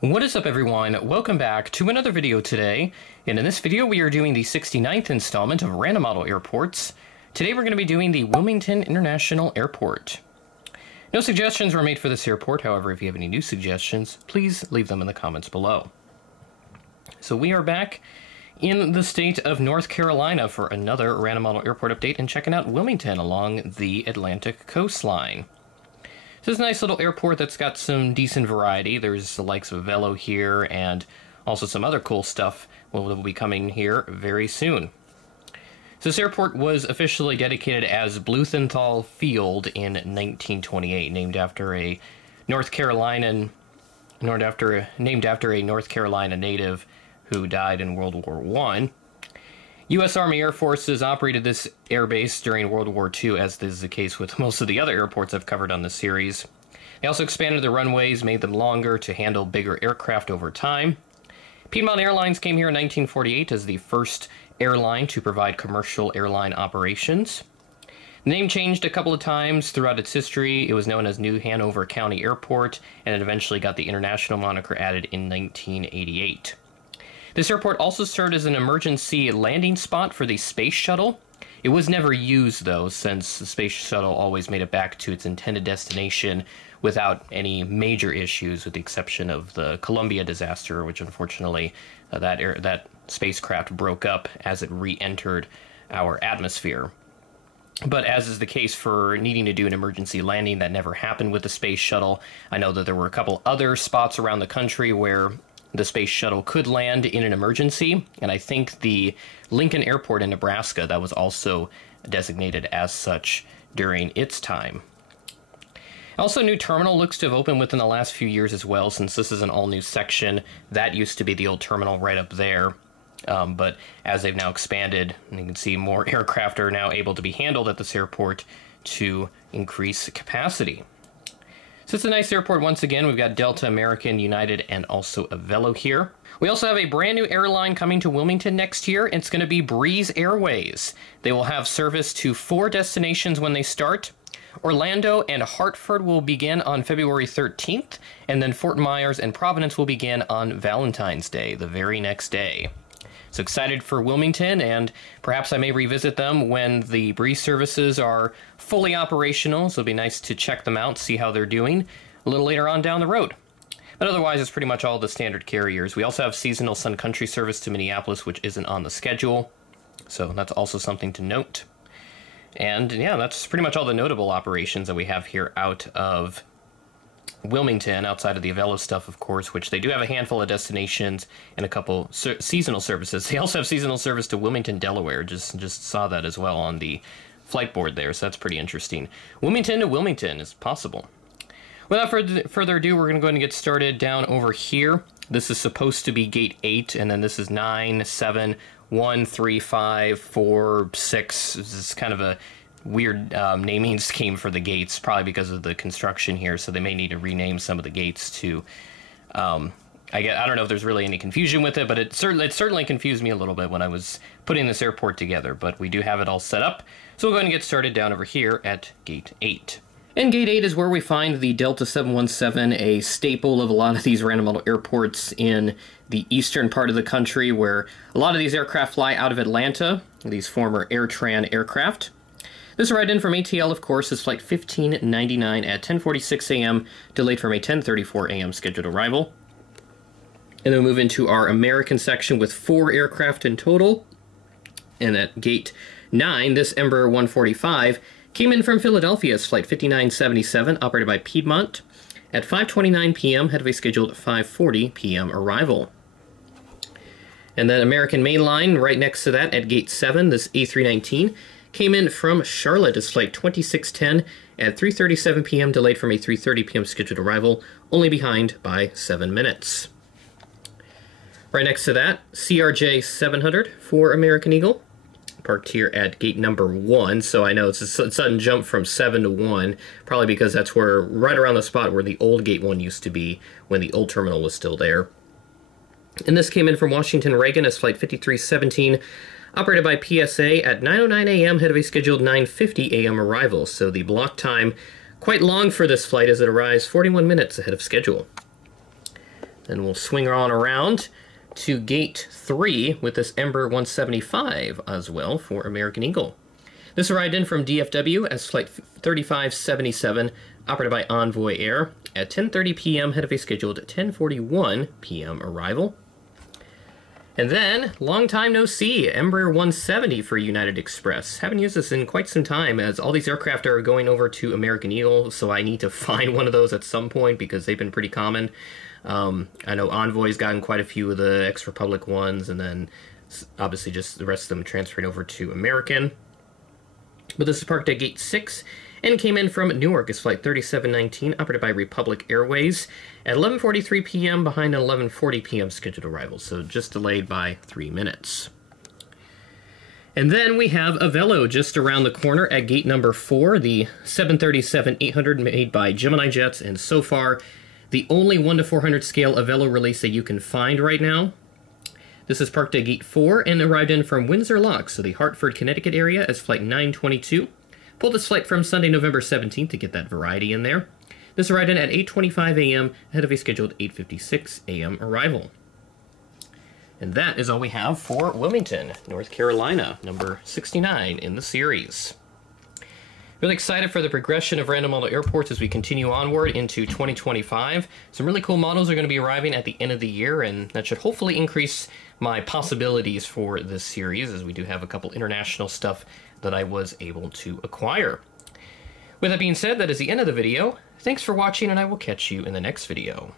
What is up, everyone? Welcome back to another video today, and in this video we are doing the 69th installment of Random Model Airports. Today we're going to be doing the Wilmington International Airport. No suggestions were made for this airport, however if you have any new suggestions, please leave them in the comments below. So we are back in the state of North Carolina for another Random Model Airport update and checking out Wilmington along the Atlantic coastline. So it's a nice little airport that's got some decent variety. There's the likes of Velo here and also some other cool stuff will be coming here very soon. So this airport was officially dedicated as Blumenthal Field in 1928, named after a North Carolina native who died in World War I. U.S. Army Air Forces operated this airbase during World War II, as is the case with most of the other airports I've covered on this series. They also expanded the runways, made them longer to handle bigger aircraft over time. Piedmont Airlines came here in 1948 as the first airline to provide commercial airline operations. The name changed a couple of times throughout its history. It was known as New Hanover County Airport, and it eventually got the international moniker added in 1988. This airport also served as an emergency landing spot for the space shuttle. It was never used, though, since the space shuttle always made it back to its intended destination without any major issues, with the exception of the Columbia disaster, which unfortunately that spacecraft broke up as it re-entered our atmosphere. But as is the case for needing to do an emergency landing, that never happened with the space shuttle. I know that there were a couple other spots around the country where the space shuttle could land in an emergency, and I think the Lincoln Airport in Nebraska, that was also designated as such during its time. Also, a new terminal looks to have opened within the last few years as well, since this is an all-new section. That used to be the old terminal right up there, but as they've now expanded, and you can see more aircraft are now able to be handled at this airport to increase capacity. So it's a nice airport once again. We've got Delta, American, United, and also Avelo here. We also have a brand new airline coming to Wilmington next year. It's going to be Breeze Airways. They will have service to 4 destinations when they start. Orlando and Hartford will begin on February 13th, and then Fort Myers and Providence will begin on Valentine's Day, the very next day. So excited for Wilmington, and perhaps I may revisit them when the Breeze services are fully operational, so it'll be nice to check them out, see how they're doing a little later on down the road. But otherwise, it's pretty much all the standard carriers. We also have seasonal Sun Country service to Minneapolis, which isn't on the schedule, so that's also something to note. And yeah, that's pretty much all the notable operations that we have here out of Wilmington, outside of the Avelo stuff, of course, which they do have a handful of destinations and a couple seasonal services. They also have seasonal service to Wilmington, Delaware. Just saw that as well on the flight board there, so that's pretty interesting. Wilmington to Wilmington is possible. Without further ado, we're going to go ahead and get started down over here. This is supposed to be gate 8, and then this is 9, 7, 1, 3, 5, 4, 6. This is kind of a weird naming scheme for the gates, probably because of the construction here, so they may need to rename some of the gates to I don't know if there's really any confusion with it, but it certainly confused me a little bit when I was putting this airport together. But we do have it all set up, so we'll go ahead and get started down over here at gate 8. And gate 8 is where we find the Delta 717, a staple of a lot of these random model airports in the eastern part of the country, where a lot of these aircraft fly out of Atlanta, these former AirTran aircraft. This ride in from ATL, of course, is flight 1599 at 10:46 a.m., delayed from a 10:34 a.m. scheduled arrival. And then we move into our American section with 4 aircraft in total. And at gate 9, this Embraer 145 came in from Philadelphia as flight 5977, operated by Piedmont, at 5:29 p.m., had a scheduled 5:40 p.m. arrival. And then American Mainline, right next to that at gate 7, this A319, came in from Charlotte as flight 2610 at 3:37 p.m., delayed from a 3:30 p.m. scheduled arrival, only behind by 7 minutes. Right next to that, CRJ 700 for American Eagle, parked here at gate number 1, so I know it's a sudden jump from 7 to 1, probably because that's where, right around the spot where the old gate 1 used to be when the old terminal was still there. And this came in from Washington Reagan as flight 5317, operated by PSA at 9:09 a.m., ahead of a scheduled 9:50 a.m. arrival, so the block time quite long for this flight as it arrives 41 minutes ahead of schedule. Then we'll swing on around to Gate 3 with this Embraer 175 as well for American Eagle. This arrived in from DFW as Flight 3577, operated by Envoy Air, at 10:30 p.m. ahead of a scheduled 10:41 p.m. arrival. And then, long time no see, Embraer 170 for United Express. Haven't used this in quite some time, as all these aircraft are going over to American Eagle, so I need to find one of those at some point because they've been pretty common. I know Envoy's gotten quite a few of the ex-Republic ones, and then obviously just the rest of them transferring over to American. But this is parked at Gate 6 and came in from Newark as Flight 3719, operated by Republic Airways, at 11:43 p.m. behind an 11:40 p.m. scheduled arrival, so just delayed by 3 minutes. And then we have Avelo just around the corner at gate number 4, the 737-800 made by Gemini Jets, and so far the only 1:400 scale Avelo release that you can find right now. This is parked at Gate 4 and arrived in from Windsor Locks, so the Hartford, Connecticut area, as Flight 922. Pulled this flight from Sunday, November 17th to get that variety in there. This arrived in at 8:25 a.m. ahead of a scheduled 8:56 a.m. arrival. And that is all we have for Wilmington, North Carolina, number 69 in the series. Really excited for the progression of random model airports as we continue onward into 2025. Some really cool models are going to be arriving at the end of the year, and that should hopefully increase my possibilities for this series, as we do have a couple international stuff that I was able to acquire. With that being said, that is the end of the video. Thanks for watching, and I will catch you in the next video.